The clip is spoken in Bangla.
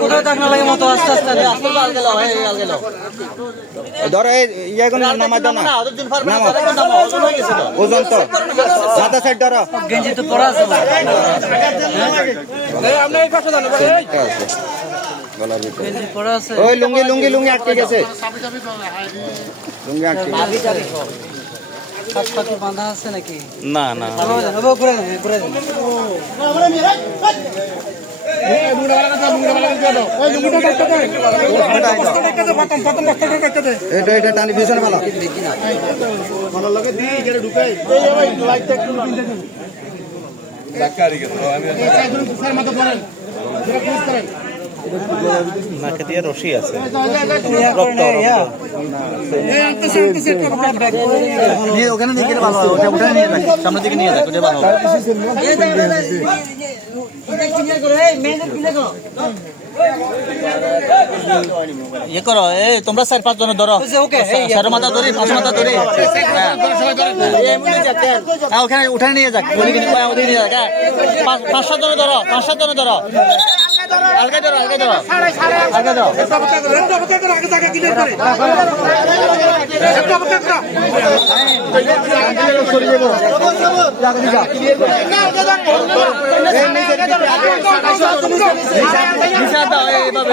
কোথায় থাকনা লাগে মতো আস্তে আস্তে ধরো ইয়েগুলো নামা দাও না ওজন তো মাথা সাইড ধরো গেঞ্জি তো পড়া আছে গেঞ্জি পড়া আছে ওই লুঙ্গি লুঙ্গি লুঙ্গি আটকে গেছে লুঙ্গি আটকে হাত বাঁধা আছে নাকি না না এটা টানি পিছনে ভালো নাকে দিয়ে রশি আছে ওখানে নিয়ে গেলে ভালো হয় ওটা উঠে নিয়ে যাক সামনের দিকে নিয়ে যাক ওটা ভালো ইয়ে করো তোমরা 4-5 জন ধরো সাড়ে মাথা ধরি 5 মাথা ধরি ওখানে উঠে নিয়ে যাক নিয়ে যাক 5-7 জন ধরো 5-7 জন ধরো আলগে ধরো আলগে ধরো আলগে ধরো এইভাবে